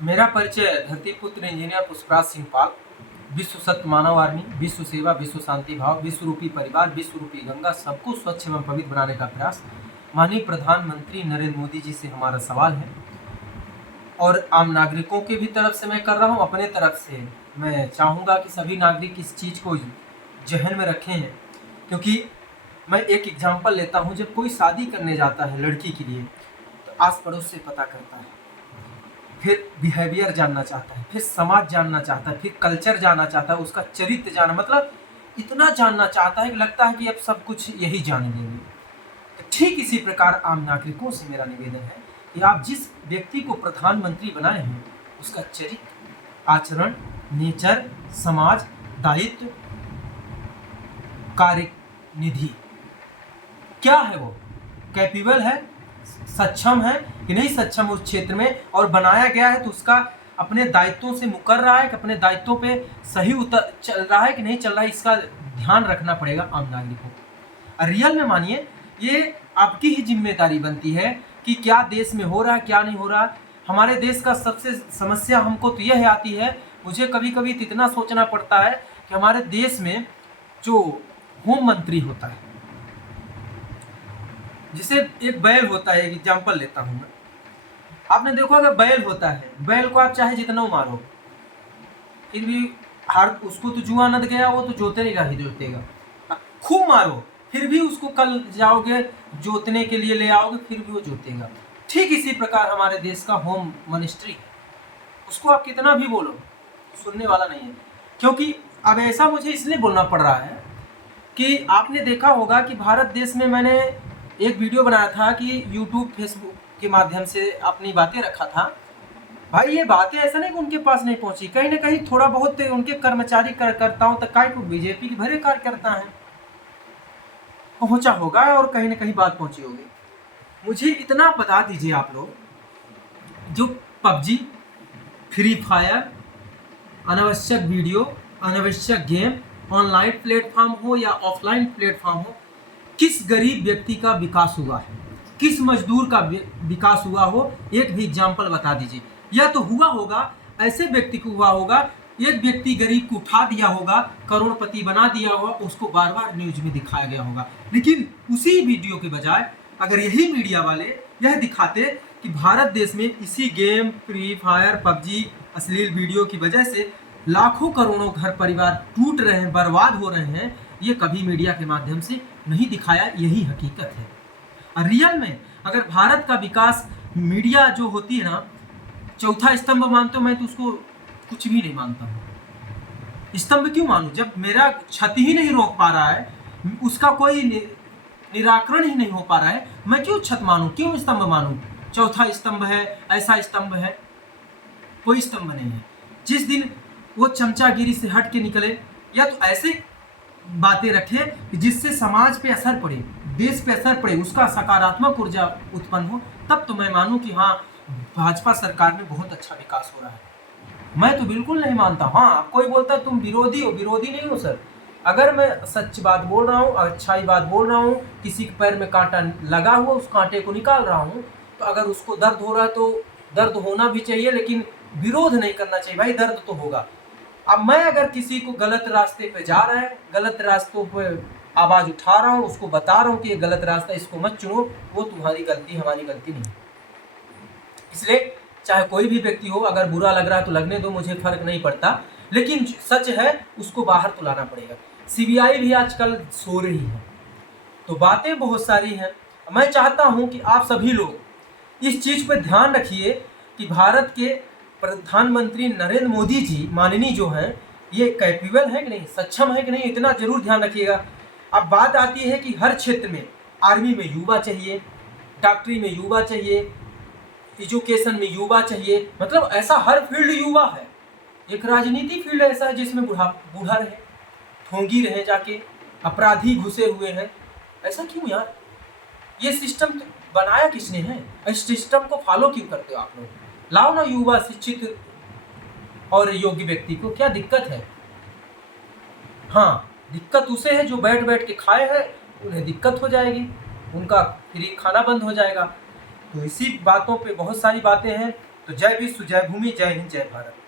मेरा परिचय धरतीपुत्र इंजीनियर पुष्पराज सिंह पाल। विश्व सत्य मानव आर्मी, विश्व सेवा, विश्व शांति भाव, विश्व रूपी परिवार, विश्व रूपी गंगा, सबको स्वच्छ एवं पवित्र बनाने का प्रयास। माननीय प्रधानमंत्री नरेंद्र मोदी जी से हमारा सवाल है और आम नागरिकों के भी तरफ से मैं कर रहा हूँ, अपने तरफ से मैं चाहूँगा कि सभी नागरिक इस चीज़ को जहन में रखें हैं। क्योंकि मैं एक एग्जाम्पल लेता हूँ, जब कोई शादी करने जाता है लड़की के लिए तो आस पड़ोस से पता करता है, फिर बिहेवियर जानना चाहता है, फिर समाज जानना चाहता है, फिर कल्चर जानना चाहता है, उसका चरित्र जानना, मतलब इतना जानना चाहता है कि लगता है कि अब सब कुछ यही जान लेंगे। तो ठीक इसी प्रकार आम नागरिकों से मेरा निवेदन है कि आप जिस व्यक्ति को प्रधानमंत्री बनाए हैं उसका चरित्र, आचरण, नेचर, समाज, दायित्व, कार्य निधि क्या है, वो कैपेबल है, सक्षम है कि नहीं सक्षम उस क्षेत्र में, और बनाया गया है तो उसका अपने दायित्वों से मुकर रहा है कि अपने दायित्वों पे सही चल रहा है कि नहीं चल रहा है, इसका ध्यान रखना पड़ेगा आम नागरिकों को। रियल में मानिए ये आपकी ही जिम्मेदारी बनती है कि क्या देश में हो रहा है, क्या नहीं हो रहा। हमारे देश का सबसे समस्या हमको तो यह आती है, मुझे कभी कभी इतना सोचना पड़ता है कि हमारे देश में जो होम मंत्री होता है, जिसे एक बैल होता है, एक एग्जाम्पल लेता हूँ मैं, आपने देखो अगर बैल होता है, बैल को आप चाहे जितना मारो फिर भी हर उसको तो जुआ नद गया, वो तो जोतेगा ही जोतेगा। खूब मारो फिर भी उसको कल जाओगे जोतने के लिए ले आओगे फिर भी वो जोतेगा। ठीक इसी प्रकार हमारे देश का होम मिनिस्ट्री है, उसको आप कितना भी बोलो सुनने वाला नहीं है। क्योंकि अब ऐसा मुझे इसलिए बोलना पड़ रहा है कि आपने देखा होगा कि भारत देश में मैंने एक वीडियो बनाया था कि यूट्यूब फेसबुक के माध्यम से अपनी बातें रखा था। भाई ये बातें ऐसा नहीं कि उनके पास नहीं पहुंची, कहीं ना कहीं थोड़ा बहुत उनके कर्मचारी कार्यकर्ताओं तक, काय को बीजेपी के भरे कार्यकर्ता हैं, पहुंचा होगा और कहीं ना कहीं बात पहुंची होगी। मुझे इतना बता दीजिए आप लोग, जो पबजी, फ्री फायर, अनावश्यक वीडियो, अनावश्यक गेम, ऑनलाइन प्लेटफॉर्म हो या ऑफलाइन प्लेटफॉर्म हो, किस गरीब व्यक्ति का विकास हुआ है, किस मजदूर का विकास हुआ हो, एक भी एग्जाम्पल बता दीजिए। या तो हुआ होगा ऐसे व्यक्ति को हुआ होगा, एक व्यक्ति गरीब को उठा दिया होगा, करोड़पति बना दिया होगा, उसको बार बार न्यूज में दिखाया गया होगा। लेकिन उसी वीडियो के बजाय अगर यही मीडिया वाले यह दिखाते कि भारत देश में इसी गेम, फ्री फायर, पबजी, अश्लील वीडियो की वजह से लाखों करोड़ों घर परिवार टूट रहे हैं, बर्बाद हो रहे हैं, ये कभी मीडिया के माध्यम से नहीं दिखाया, यही हकीकत है। रियल में अगर भारत का विकास मीडिया जो होती है ना, चौथा स्तंभ मानते हो, मैं तो उसको कुछ भी नहीं मानता हूँ। स्तंभ क्यों मानूं जब मेरा क्षति ही नहीं रोक पा रहा है, उसका कोई निराकरण ही नहीं हो पा रहा है, मैं क्यों छत मानूं, क्यों स्तंभ मानूं। चौथा स्तंभ है, ऐसा स्तंभ है, कोई स्तंभ नहीं है। जिस दिन वो चमचागिरी से हट के निकले, या तो ऐसे बातें रखे जिससे समाज पे असर पड़े, देश पे असर पड़े, उसका सकारात्मक ऊर्जा उत्पन्न हो, तब तो मैं मानूं कि हाँ भाजपा सरकार में बहुत अच्छा विकास हो रहा है। मैं तो बिल्कुल नहीं मानता। हाँ कोई बोलता तुम विरोधी हो, विरोधी नहीं हो सर। अगर मैं सच बात बोल रहा हूँ, अच्छाई बात बोल रहा हूँ, किसी के पैर में कांटा लगा हुआ उस कांटे को निकाल रहा हूँ, तो अगर उसको दर्द हो रहा है तो दर्द होना भी चाहिए, लेकिन विरोध नहीं करना चाहिए। भाई दर्द तो होगा। अब मैं अगर किसी को गलत रास्ते पे जा रहा है, गलत रास्तों पे आवाज़ उठा रहा हूँ, उसको बता रहा हूँ कि ये गलत रास्ता, इसको मत चुनो, वो तुम्हारी गलती, हमारी गलती नहीं। इसलिए चाहे कोई भी व्यक्ति हो, अगर बुरा लग रहा है तो लगने दो, मुझे फर्क नहीं पड़ता, लेकिन सच है उसको बाहर तो लाना पड़ेगा। सीबीआई भी आजकल सो रही है, तो बातें बहुत सारी हैं। मैं चाहता हूं कि आप सभी लोग इस चीज़ पर ध्यान रखिए कि भारत के प्रधानमंत्री नरेंद्र मोदी जी माननीय जो हैं, ये कैपेबल है कि नहीं, सक्षम है कि नहीं, इतना जरूर ध्यान रखिएगा। अब बात आती है कि हर क्षेत्र में, आर्मी में युवा चाहिए, डॉक्टरी में युवा चाहिए, एजुकेशन में युवा चाहिए, मतलब ऐसा हर फील्ड युवा है। एक राजनीति फील्ड ऐसा है जिसमें बूढ़ा रहे, ठोंगी रहे, जाके अपराधी घुसे हुए हैं। ऐसा क्यों यार, ये सिस्टम तो बनाया किसने है, इस सिस्टम को फॉलो क्यों करते हो आप लोग। लाओ ना युवा, शिक्षित और योग्य व्यक्ति को, क्या दिक्कत है। हाँ दिक्कत उसे है जो बैठ बैठ के खाए हैं, उन्हें दिक्कत हो जाएगी, उनका फ्री खाना बंद हो जाएगा। तो इसी बातों पे बहुत सारी बातें हैं, तो जय विश्व, जय भूमि, जय हिंद, जय भारत।